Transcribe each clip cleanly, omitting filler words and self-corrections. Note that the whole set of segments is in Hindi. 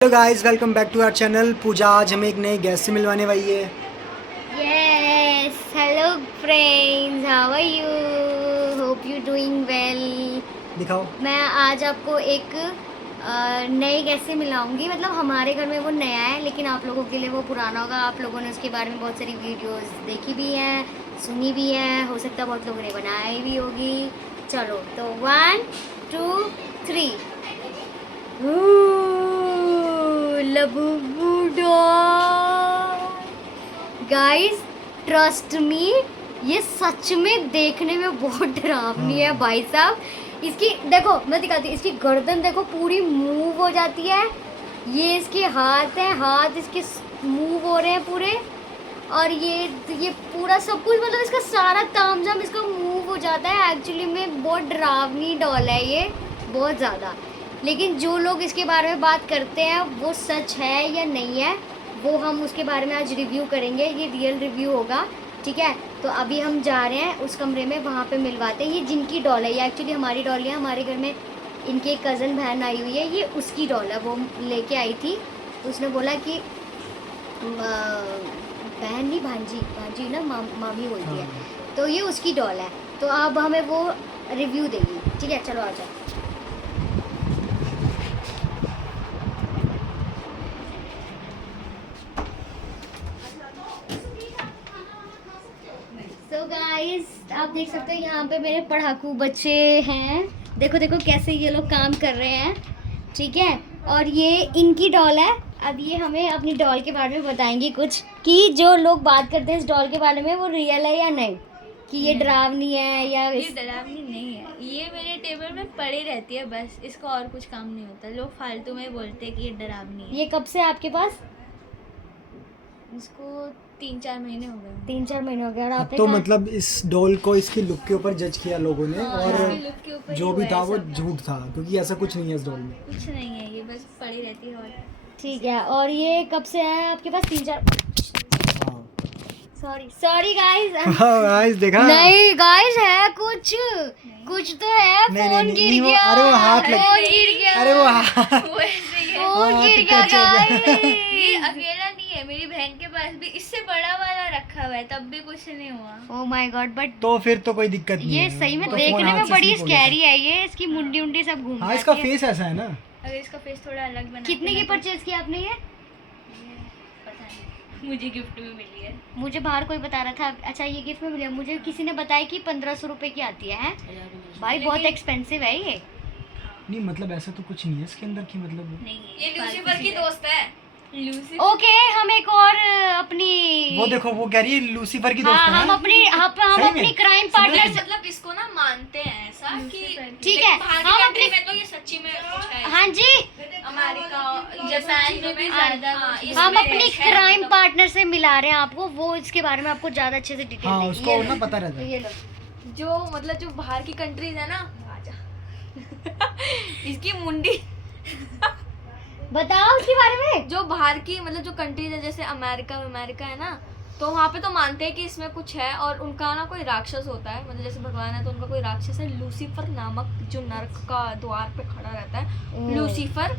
Hello guys, welcome back to our channel. पूजा आज हमें एक नए गेस्ट से मिलवाने वाली है। Yes, hello friends, how are you? Hope you doing well. दिखाओ। मैं आज आपको एक नए गेस्ट से मिलाऊंगी। मतलब हमारे घर में वो नया है, लेकिन आप लोगों के लिए वो पुराना होगा। आप लोगों ने उसके बारे में बहुत सारी वीडियोस देखी भी हैं, सुनी भी हैं, हो सकता है बहुत लोगों ने बनाई भी होगी। चलो तो 1 2 3 Labubu doll. Guys trust me, ये सच में देखने में बहुत डरावनी है भाई साहब। इसकी देखो, मैं दिखाती हूँ। इसकी गर्दन देखो पूरी मूव हो जाती है। ये इसके हाथ हैं, हाथ इसके मूव हो रहे हैं पूरे। और ये पूरा सब कुछ, मतलब इसका सारा तामझाम इसका मूव हो जाता है। एक्चुअली में बहुत डरावनी डॉल है ये, बहुत ज़्यादा। लेकिन जो लोग इसके बारे में बात करते हैं वो सच है या नहीं है, वो हम उसके बारे में आज रिव्यू करेंगे। ये रियल रिव्यू होगा, ठीक है। तो अभी हम जा रहे हैं उस कमरे में, वहाँ पे मिलवाते हैं। ये जिनकी डॉल है, ये एक्चुअली हमारी डॉल है। हमारे घर में इनकी एक कज़न बहन आई हुई है, ये उसकी डॉल है। वो लेके आई थी, उसने बोला कि बहन नहीं, भांजी भांजी ना, मामी बोलती है। तो ये उसकी डॉल है, तो अब हमें वो रिव्यू देगी, ठीक है। चलो आ जाओ। सो गाइस, आप देख सकते हो यहाँ पे मेरे पढ़ाकू बच्चे हैं। देखो देखो कैसे ये लोग काम कर रहे हैं, ठीक है। और ये इनकी डॉल है। अब ये हमें अपनी डॉल के बारे में बताएंगे कुछ, कि जो लोग बात करते हैं इस डॉल के बारे में वो रियल है या नहीं, कि ये डरावनी है या ये डरावनी नहीं है। ये मेरे टेबल में पड़ी रहती है, बस इसका और कुछ काम नहीं होता। लोग फालतू में बोलते हैं कि ये डरावनी है। ये कब से है आपके पास? इसको 3-4 महीने हो गए। 3-4 महीने हो गए। और आपने तो कहा मतलब इस डॉल को इसके लुक के ऊपर जज किया लोगों ने, हाँ, और इसके look के ऊपर जो ही भी था वो सब है। झूठ था, क्योंकि ऐसा कुछ नहीं है इस डॉल में। कुछ नहीं है, ये बस पड़ी रहती है। और ठीक है। और ये कब से है आपके पास? 3-4 सॉरी गाइस। हाँ गाइस, देखा? नहीं गाइस, है कुछ कुछ तो है। नहीं, फोन नहीं, गिर नहीं, वो- गया। अरे वो हाथ लग- फोन गिर गया। अरे वो हाथ- वो ऐसे ही है। फोन हाँ, गिर तो गया कुछ हो गया। ये गाइस। अकेला नहीं है, मेरी बहन के पास भी इससे बड़ा वाला रखा हुआ है, तब भी कुछ नहीं हुआ। ओ माय गॉड, बट तो फिर तो कोई दिक्कत नहीं ये है। सही में तो फोन देखने हाथ में से बड़ी slip हो गया। स्कैरी है। ये इसकी मुंडी उंडी सब घूम हाँ, इसका जाती है। फेस ऐसा है ना। अगर इसका फेस थोड़ा अलग बना कितने की परचेज की आपने ये? पता नहीं, मुझे गिफ्ट में मिली है। मुझे बाहर कोई बता रहा था। अच्छा, ये गिफ्ट में मिला। मुझे किसी ने बताया कि 1500 रुपए की आती है। भाई बहुत लेकिन- एक्सपेंसिव है ये। नहीं मतलब ऐसा तो कुछ नहीं है इसके अंदर की, मतलब नहीं, ये लूसीफर की दोस्त है। लूसीफर ओके, हम एक और अपनी वो देखो, वो कह रही है लूसीफर की हाँ, दोस्त हम है। अपनी हम सही में? अपनी क्राइम सुनो पार्टनर ना। मतलब इसको ना मानते हैं ऐसा कि ठीक है, बाहर हम की अपने कंट्री में तो ये सच्ची में कुछ है। हाँ जी, अमेरिका, जापान में भी ज्यादा इसमें हम अपनी है। क्राइम पार्टनर से मिला रहे हैं आपको। वो इसके बारे में आपको ज्यादा अच्छे से डिटेल हाँ, देगी। उसको ये ना लो, पता रहता है। ये लो। जो मतलब जो बाहर की कंट्रीज है ना, आजा इसकी मुंडी बताओ उसके बारे में। जो बाहर की मतलब जो कंट्रीज है, जैसे अमेरिका है ना, तो वहाँ पे तो मानते हैं कि इसमें कुछ है। और उनका ना कोई राक्षस होता है, मतलब जैसे भगवान है तो उनका कोई राक्षस है, लूसीफर नामक, जो नर्क का द्वार पे खड़ा रहता है। लूसीफर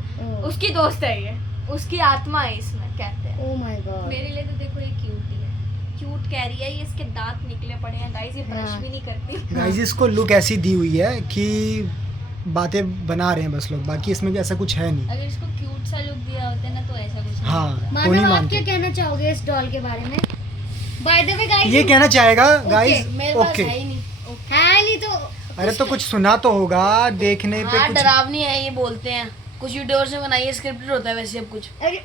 उसकी दोस्त है, ये उसकी आत्मा है इसमें, कहते हैं। Oh my God. मेरे लिए तो देखो ये क्यूट ही है, क्यूट कह रही है। ये इसके दांत निकले पड़े हैं गाइस, ये ब्रश हाँ। भी नहीं करती। गाइस, इसको लुक ऐसी दी हुई है कि बातें बना रहे हैं बस लोग, बाकी इसमें भी ऐसा कुछ है नहीं। अगर इसको क्यूट सा लुक दिया होता ना तो ऐसा कुछ नहीं। हाँ, तो मानव, नहीं आप मानते। क्या कहना चाहोगे इस डॉल के बारे में? बाय द वे गाइस, ये कहना चाहेगा गाइस। मेरे पास ओके, है ही नहीं। है नहीं तो अरे तो कुछ सुना तो होगा देखने पे हाँ, कुछ। डरावनी है ये बोलते हैं। कुछ यूट्यूबर्स ने बनाई है, स्क्रिप्टेड होता है वैसे सब कुछ। अरे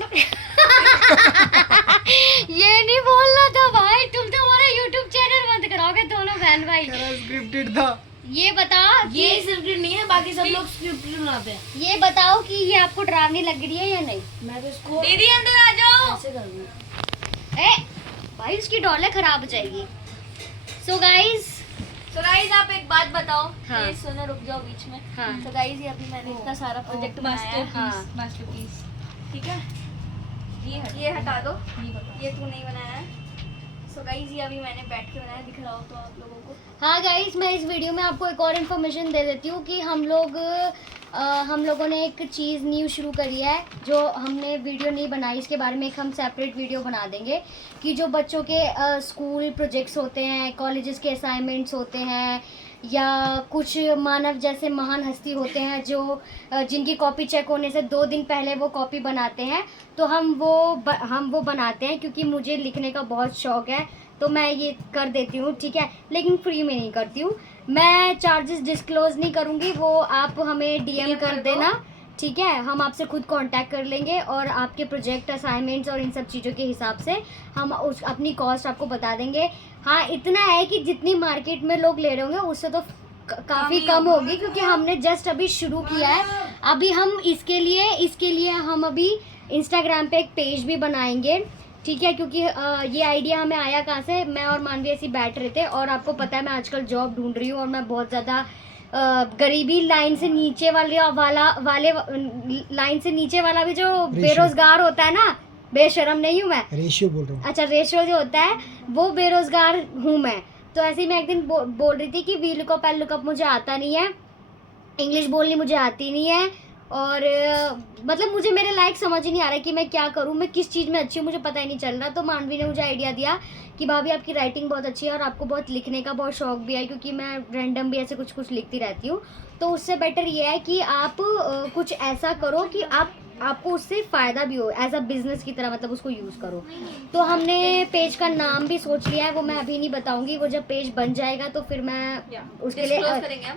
ये नहीं बोलना था भाई, तुम तो हमारा YouTube चैनल बंद कराओगे दोनों बहन भाई। स्क्रिप्टेड था। ये बताओ ये स्क्रिप्टेड नहीं है, बाकी सब लोग स्क्रिप्टेड बनाते हैं। ये बताओ कि ये आपको डरावनी लग रही है या नहीं? मैं तो इसको दीदी अंदर आ जाओ। ऐसे कर दूँ। ए भाई, उसकी डॉलर खराब हो जाएगी। सो गाइस, आप एक बात बताओ। हाँ। ये सुनो, रुक जाओ बीच में। हाँ। तो गाइस, ये अभी मैंने इतना सारा प्रोजेक्ट बनाया है। हाँ। मास्टरपीस, ठीक है। ये हटा दो, ये तू नहीं बनाया है। सो गाइस, ये अभी मैंने बैठ के बनाया, दिख रहा हो तो आप लोगों को। हाँ गाइस, मैं इस वीडियो में आपको एक और इन्फॉर्मेशन दे देती हूँ कि हम लोग हम लोगों ने एक चीज़ न्यू शुरू करी है, जो हमने वीडियो नहीं बनाई, इसके बारे में एक हम सेपरेट वीडियो बना देंगे कि जो बच्चों के स्कूल प्रोजेक्ट्स होते हैं, कॉलेजेस के असाइनमेंट्स होते हैं, या कुछ मानव जैसे महान हस्ती होते हैं जो जिनकी कॉपी चेक होने से 2 दिन पहले वो कॉपी बनाते हैं, तो हम वो बनाते हैं, क्योंकि मुझे लिखने का बहुत शौक़ है तो मैं ये कर देती हूँ, ठीक है, लेकिन फ्री में नहीं करती हूँ। मैं चार्जेस डिस्क्लोज़ नहीं करूँगी, वो आप हमें DM कर देना, ठीक है, हम आपसे खुद कांटेक्ट कर लेंगे और आपके प्रोजेक्ट असाइनमेंट्स और इन सब चीज़ों के हिसाब से हम अपनी कॉस्ट आपको बता देंगे। हाँ, इतना है कि जितनी मार्केट में लोग ले रहे होंगे उससे तो काफ़ी कम होगी, क्योंकि हमने जस्ट अभी शुरू किया है। अभी हम इसके लिए हम अभी इंस्टाग्राम पे एक पेज भी बनाएंगे, ठीक है, क्योंकि ये आइडिया हमें आया कहाँ से, मैं और मानवी ऐसे बैठ रहे थे, और आपको पता है मैं आजकल जॉब ढूंढ रही हूँ और मैं बहुत ज़्यादा गरीबी लाइन से नीचे लाइन से नीचे वाला भी जो बेरोजगार होता है ना, बेशरम नहीं हूँ मैं, रेशियो बोल रहा हूँ। अच्छा, रेशियो जो होता है वो बेरोजगार हूँ मैं। तो ऐसे ही मैं एक दिन बोल रही थी कि वी लुकअप एल लुकअप मुझे आता नहीं है, इंग्लिश बोलनी मुझे आती नहीं है, और मतलब मुझे मेरे लायक समझ ही नहीं आ रहा है कि मैं क्या करूँ, मैं किस चीज़ में अच्छी हूँ, मुझे पता ही नहीं चल रहा। तो मानवी ने मुझे आइडिया दिया कि भाभी आपकी राइटिंग बहुत अच्छी है और आपको बहुत लिखने का बहुत शौक भी है, क्योंकि मैं रैंडम भी ऐसे कुछ कुछ लिखती रहती हूँ, तो उससे बेटर ये है कि आप कुछ ऐसा करो कि आपको उससे फ़ायदा भी हो, एज अ बिज़नेस की तरह, मतलब उसको यूज़ करो। तो हमने पेज का नाम भी सोच लिया है, वो मैं अभी नहीं बताऊंगी, वो जब पेज बन जाएगा तो फिर मैं उसके लिए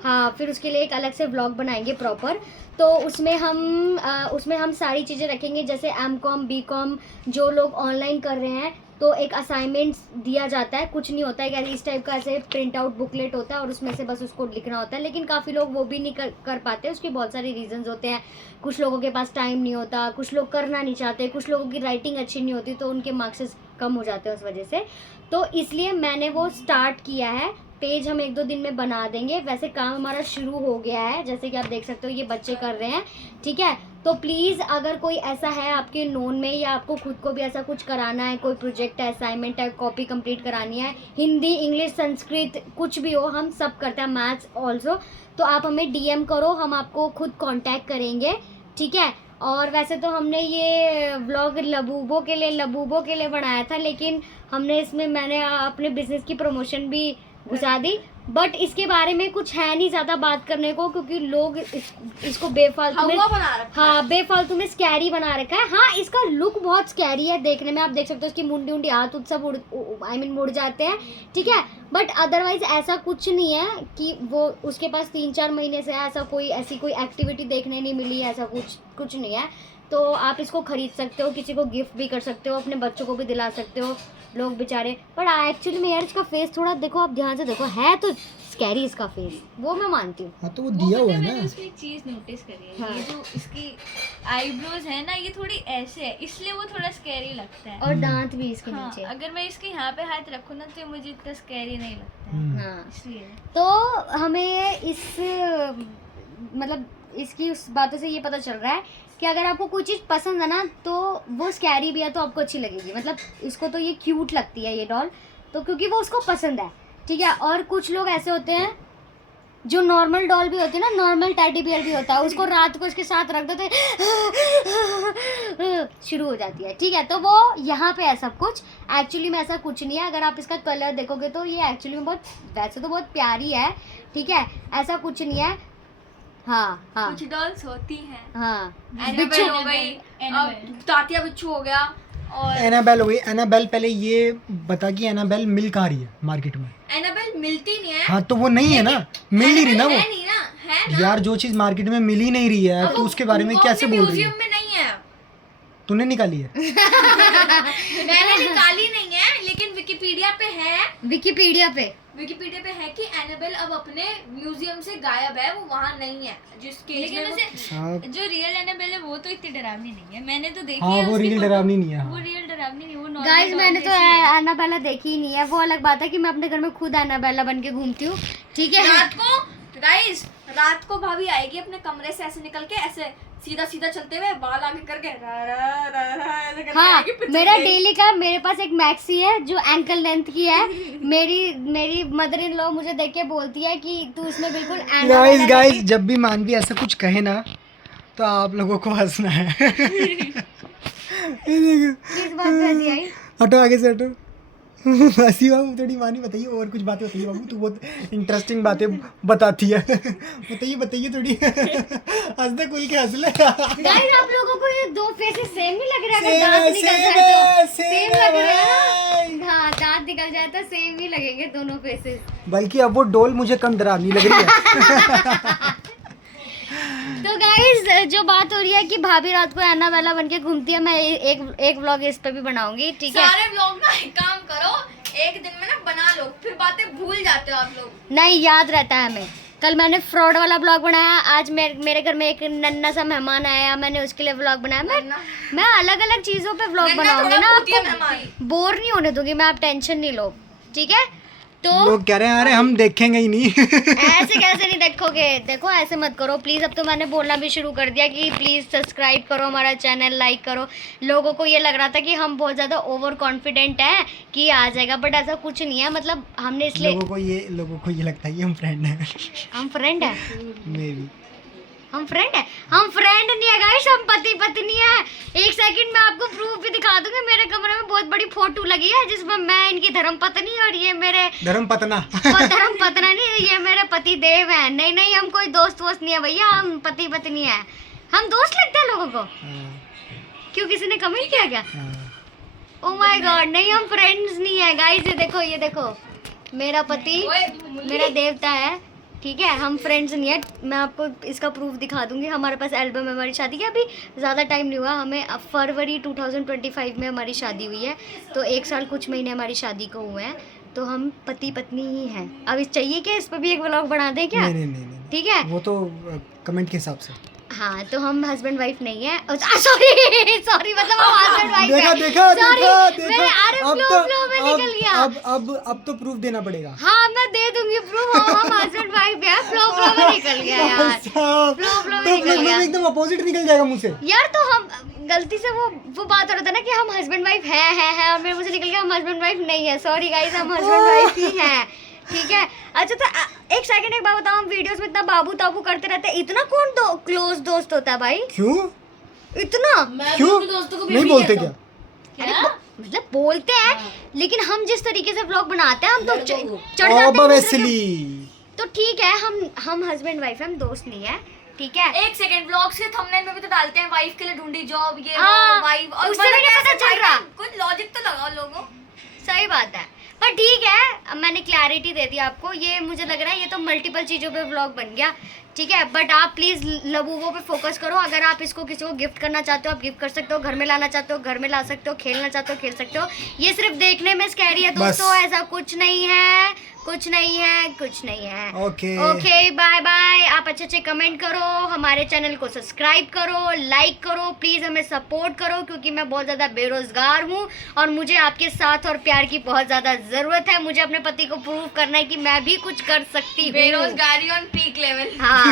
हाँ, फिर उसके लिए एक अलग से व्लॉग बनाएंगे प्रॉपर। तो उसमें हम सारी चीज़ें रखेंगे, जैसे MCOM BCOM जो लोग ऑनलाइन कर रहे हैं, तो एक असाइनमेंट्स दिया जाता है, कुछ नहीं होता है, इस टाइप का ऐसे प्रिंट आउट बुकलेट होता है और उसमें से बस उसको लिखना होता है, लेकिन काफ़ी लोग वो भी नहीं कर पाते, उसके बहुत सारे रीजंस होते हैं। कुछ लोगों के पास टाइम नहीं होता, कुछ लोग करना नहीं चाहते, कुछ लोगों की राइटिंग अच्छी नहीं होती, तो उनके मार्क्स कम हो जाते हैं उस वजह से। तो इसलिए मैंने वो स्टार्ट किया है, पेज हम 1-2 दिन में बना देंगे। वैसे काम हमारा शुरू हो गया है, जैसे कि आप देख सकते हो ये बच्चे कर रहे हैं, ठीक है। तो प्लीज़ अगर कोई ऐसा है आपके नोन में, या आपको खुद को भी ऐसा कुछ कराना है, कोई प्रोजेक्ट है, असाइनमेंट है, कॉपी कंप्लीट करानी है, हिंदी इंग्लिश संस्कृत कुछ भी हो, हम सब करते हैं, मैथ्स ऑल्सो, तो आप हमें DM करो, हम आपको खुद कांटेक्ट करेंगे, ठीक है। और वैसे तो हमने ये व्लॉग लबूबों के लिए बनाया था, लेकिन मैंने अपने बिजनेस की प्रमोशन भी घुसा दी, बट इसके बारे में कुछ है नहीं ज़्यादा बात करने को, क्योंकि लोग इसको बेफालतू में स्कैरी बना रखा है। हाँ, इसका लुक बहुत स्कैरी है देखने में, आप देख सकते हो इसकी मुंडी हाथ सब मुड़ जाते हैं, ठीक है, बट अदरवाइज ऐसा कुछ नहीं है कि वो उसके पास 3-4 महीने से ऐसी कोई एक्टिविटी देखने नहीं मिली, ऐसा कुछ नहीं है। तो आप इसको खरीद सकते हो, किसी को गिफ्ट भी कर सकते हो, अपने बच्चों को भी दिला सकते हो, लोग बेचारे। पर एक्चुअली में यार इसका फेस थोड़ा देखो, आप ध्यान से देखो, है तो स्कैरी इसका फेस, वो मैं मानती हूँ। हाँ, तो वो दिया हुआ है ना। मैंने उसमें एक चीज नोटिस करी है, ये जो इसकी आईब्रोज है ना, ये थोड़ी ऐसे है, इसलिए वो थोड़ा स्कैरी लगता है। और दांत भी इसके हाँ, नीचे। अगर मैं इसके यहाँ पे हाथ रखूँ ना, तो ये मुझे इतना स्कैरी नहीं लगता है, हाँ, इसलिए। तो हमें मतलब इसकी उस बातों से ये पता चल रहा है कि अगर आपको कोई चीज़ पसंद है ना, तो वो स्कैरी भी है तो आपको अच्छी लगेगी। मतलब इसको तो ये क्यूट लगती है ये डॉल, तो क्योंकि वो उसको पसंद है, ठीक है। और कुछ लोग ऐसे होते हैं जो नॉर्मल डॉल भी होती है ना, नॉर्मल टेडी बियर भी होता है, उसको रात को इसके साथ रख दो तो शुरू हो जाती है, ठीक है। तो वो यहाँ पे है सब कुछ, एक्चुअली में ऐसा कुछ नहीं है। अगर आप इसका कलर देखोगे तो ये एक्चुअली में वैसे तो बहुत प्यारी है, ठीक है, ऐसा कुछ नहीं है। हाँ, कुछ डॉल्स होती हैं, हाँ, एनाबेल हो गई, तातिया बिच्छू हो गया, और एनाबेल हो गई। एनाबेल, पहले ये बता कि एनाबेल मिल कहाँ रही है मार्केट में? एनाबेल मिलती नहीं है। हाँ, तो वो नहीं है ना, मिल नहीं रही ना वो, है ना यार जो चीज मार्केट में मिल ही नहीं रही है, तो उसके बारे में कैसे बोल रही है? म्यूजियम में नहीं है, तूने निकाली है? मैंने निकाली नहीं है, लेकिन विकिपीडिया पे है। विकिपीडिया पे है कि एनाबेल अब अपने म्यूजियम से गायब है, वो वहाँ नहीं है। लेकिन वैसे जो रियल एनाबेल है वो तो इतनी डरावनी नहीं है, मैंने तो देखी है। वो रियल डरावनी नहीं है। वो रियल डरावनी नहीं, वो नॉर्मल। गाइस, मैंने तो एनाबेला देखी ही नहीं है। वो अलग बात है कि मैं अपने घर में खुद एनाबेला बन के घूमती हूँ, ठीक है। रात को भाभी आएगी अपने कमरे से ऐसे निकल के, ऐसे सीधा सीधा चलते हुए बाल आगे करके रा रा रा रा ऐसे करके हाँ आएगी, फिर मेरा चली डेली का, मेरे पास एक मैक्सी है जो एंकल लेंथ की है। मेरी मदर इन लॉ मुझे देख के बोलती है कि तू इसमें बिल्कुल गाइस जब भी मानवी ऐसा कुछ कहे ना तो आप लोगों को हंसना है। किस बात पे हंसी आई? हटो आगे से हटो। हंसी बाबू थोड़ी मानी बताइए, और कुछ बातें बताइए बाबू, तू बहुत इंटरेस्टिंग बातें बताती है। बताइए थोड़ी। हंसते खुल के हंस ले। गाइस आप लोगों को ये दो फेसेस सेम नहीं लग रहा है? अगर दांत निकल जाए तो सेम लग रहा है ना? हाँ दांत निकल जाए तो सेम ही लगेंगे दोनों फेसेस। बल्कि अब वो डोल मुझे कम डरावनी लग रही है। तो गाइस जो बात हो रही है कि भाभी रात को एना वाला बन के घूमती है, मैं एक व्लॉग इस पे भी बनाऊंगी, ठीक है? सारे व्लॉग ना एक काम करो, एक दिन में ना बना लो, फिर बातें भूल जाते हो आप लोग। नहीं याद रहता है हमें। कल मैंने फ्रॉड वाला ब्लॉग बनाया, आज मेरे घर में एक नन्ना सा मेहमान आया, मैंने उसके लिए व्लॉग बनाया। मैं अलग अलग चीजों पे व्लॉग नन्ना बनाऊंगी थोड़ा ना, होती है आपको मेहमान। बोर नहीं होने दूंगी मैं, आप टेंशन नहीं लो, ठीक है? तो लोग कह रहे हैं अरे हम देखेंगे ही नहीं। ऐसे कैसे नहीं देखोगे? देखो ऐसे मत करो प्लीज़। अब तो मैंने बोलना भी शुरू कर दिया कि प्लीज़ सब्सक्राइब करो हमारा चैनल, लाइक करो। लोगों को ये लग रहा था कि हम बहुत ज़्यादा ओवर कॉन्फिडेंट हैं कि आ जाएगा, बट ऐसा कुछ नहीं है। मतलब हमने इसलिए लोगों को ये लगता है कि हम फ्रेंड हैं। हम फ्रेंड हैं, मे बी हम फ्रेंड है। हम फ्रेंड नहीं है गाइस, हम पति पत्नी है। एक सेकंड में आपको प्रूफ भी दिखा दूंगी। मेरे कमरे में बहुत बड़ी फोटो लगी है जिसमें मैं इनकी धर्म पत्नी और ये मेरे धर्म पतना। धर्म पत्नी नहीं, ये मेरे पति देव है। नहीं हम कोई दोस्त वोस्त नहीं है भैया, हम पति पत्नी है। हम दोस्त लगते हैं लोगों को? क्यों, किसी ने कमेंट किया क्या? ओ माय गॉड, नहीं हम फ्रेंड्स नहीं है गाइस। ये देखो मेरा पति मेरा देवता है, ठीक है? हम फ्रेंड्स नहीं है। मैं आपको इसका प्रूफ दिखा दूंगी। हमारे पास एल्बम है हमारी शादी की। अभी ज़्यादा टाइम नहीं हुआ हमें, फरवरी 2025 में हमारी शादी हुई है, तो 1 साल कुछ महीने हमारी शादी को हुए हैं। तो हम पति पत्नी ही हैं। अब इस चाहिए क्या इस पर भी एक व्लॉग बना दें क्या? नहीं, ठीक है, वो तो कमेंट के हिसाब से। हाँ तो हम हस्बैंड वाइफ नहीं है। सॉरी मतलब हम हस्बैंड वाइफ है। देखा। अरे अब फ्लो में निकल गया। अब तो प्रूफ देना पड़ेगा। हाँ मैं दे दूंगी प्रूफ। हम हस्बैंड वाइफ है। फ्लो में निकल गया यार। फ्लो में निकल गया एकदम अपोजिट निकल जाएगा मुझसे यार। तो हम गलती से वो बात हो रहा था ना कि हम हस्बैंड वाइफ है और मेरे मुझे निकल गया हम हस्बैंड वाइफ नहीं है। सॉरी गाइस, हम हस्बैंड वाइफ ही हैं, ठीक है? अच्छा तो एक सेकंड एक बात बताओ, हम वीडियोस में इतना बाबू ताबू करते रहते हैं, इतना कौन क्लोज दोस्त होता है भाई? क्यों इतना क्यों दोस्तों को नहीं बोलते क्या? अरे मतलब बोलते हैं, लेकिन हम जिस तरीके से व्लॉग बनाते हैं हम तो चढ़ जाते हैं। ऑब्वियसली तो ठीक है, हम हस्बैंड वाइफ हैं, हम दोस्त नहीं है, ठीक है? एक सेकंड, ब्लॉग्स के थंबनेल में भी तो डालते हैं वाइफ के लिए ढूंढी जॉब, ये हाँ, वाइफ, और उससे भी नहीं पता चल रहा। कुछ लॉजिक तो लगाओ लोगों। सही बात है, पर ठीक है अब मैंने क्लैरिटी दे दी आपको। ये मुझे लग रहा है ये तो मल्टीपल चीज़ों पे व्लॉग बन गया, ठीक है? बट आप प्लीज़ लबूबों पे फोकस करो। अगर आप इसको किसी को गिफ्ट करना चाहते हो आप गिफ्ट कर सकते हो, घर में लाना चाहते हो घर में ला सकते हो, खेलना चाहते हो खेल सकते हो। ये सिर्फ देखने में स्कैरी है दोस्तों, ऐसा कुछ नहीं है, कुछ नहीं है। Okay bye bye. आप अच्छे कमेंट करो, हमारे चैनल को सब्सक्राइब करो, लाइक करो, प्लीज़ हमें सपोर्ट करो क्योंकि मैं बहुत ज़्यादा बेरोज़गार हूँ और मुझे आपके साथ और प्यार की बहुत ज़्यादा ज़रूरत है। मुझे अपने पति को प्रूव करना है कि मैं भी कुछ कर सकती हूँ। बेरोजगारी ऑन पीक लेवल। हाँ